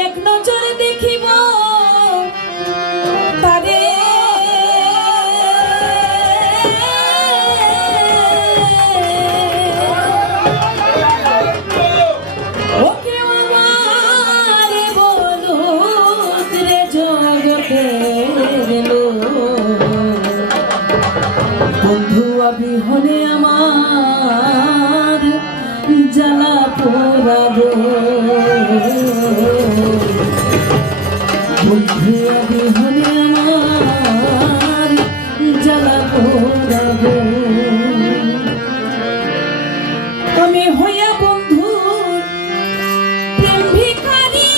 এক নজরে দেখিব তারে ওকে আমারে বলুত রে জগতের বন্ধু অবিহনে আমার জ্বালা পোড়াবো বন্ধু অবিহনে আমার জ্বালা পোড়াবো আমি হইয়া বন্ধুর প্রেম ভিখারি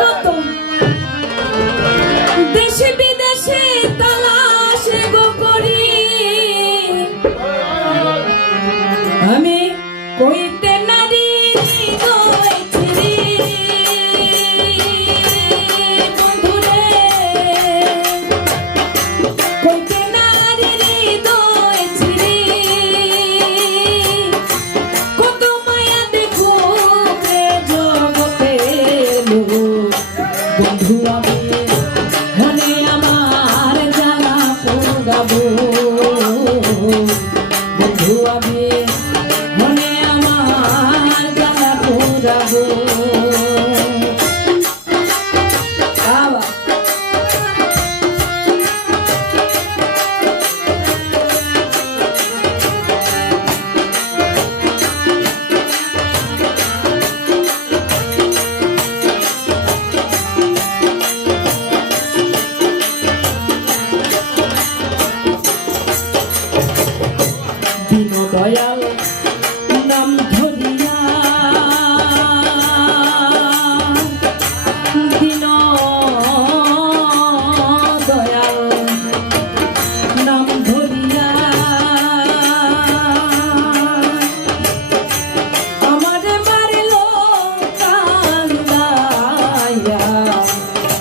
কত দেশে বিদেশে তালাশ গো করি আমি কইতে নারী হৃদয় ছিরি বন্ধুরে কইতে নারী হৃদয় ছিরি কত মায়া দেখো রে জগতে বন্ধু আমি মনে আমার জ্বালা পোড়াবো বন্ধু আমি মনে আমার জ্বালা পোড়াবো দয়াল নাম ধরিয়া দিন দয়াল নাম ধরিয়া আমারে মারিল কান্দাইয়া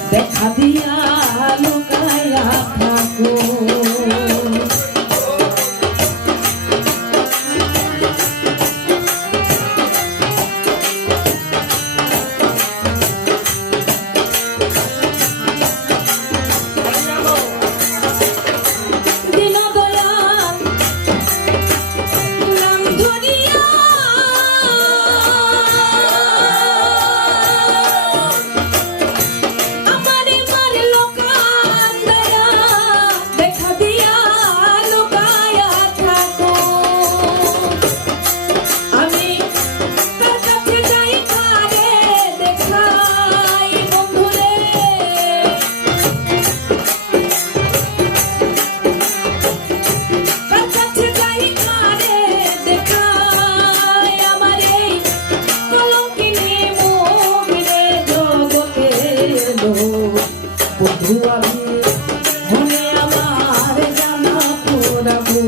দেখা দিয়া লুকাইয়া থাকো বন্ধু আমি মনে আমার জ্বালা পোড়াবো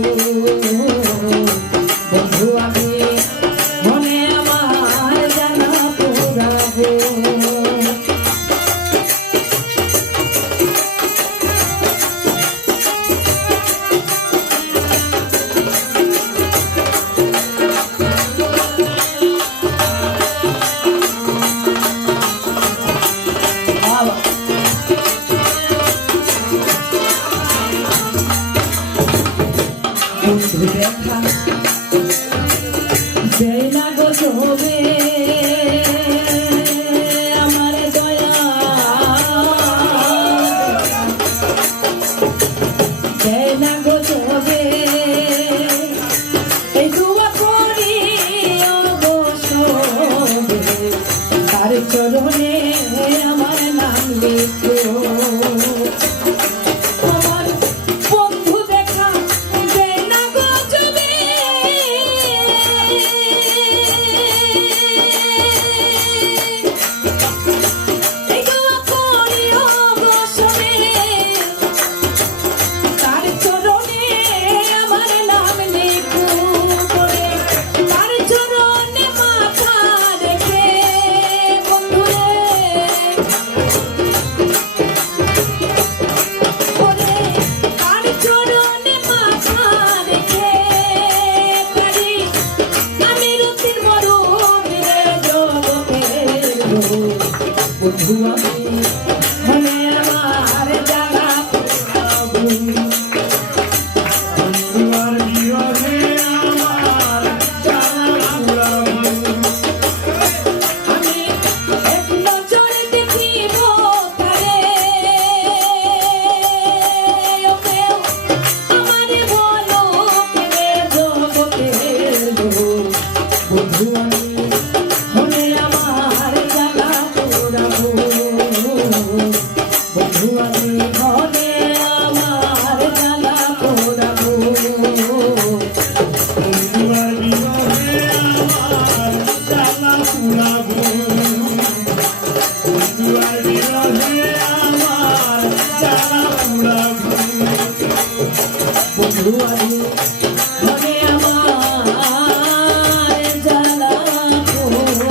বন্ধু আমি মনে আমার জ্বালা পোড়াবো বন্ধু দেখা দেয় না গো শোভে আমার দয়া দেয় না গো শোভে এই দুয়া করি গো শোভে তার চরণে আমার নাম লিখো বন্ধুরে বন্ধু আমি মনে আমার জ্বালা পোড়াবো বন্ধুয়ার বিরহে আমার জ্বালা পোড়াবো আমি এক নজর দেখিব তারে ও কেউ আমারে বলো কেনে জগতের লোক বন্ধু আমি মনে আমার জ্বালা পোড়াবো বন্ধু আমি মনে আমার জ্বালা পোড়াবো বন্ধুয়ার বিরহে আমার জ্বালা পোড়াবো বন্ধুয়ার বিরহে আমার জ্বালা পোড়াবো বন্ধু আমি মনে আমার জ্বালা পোড়াবো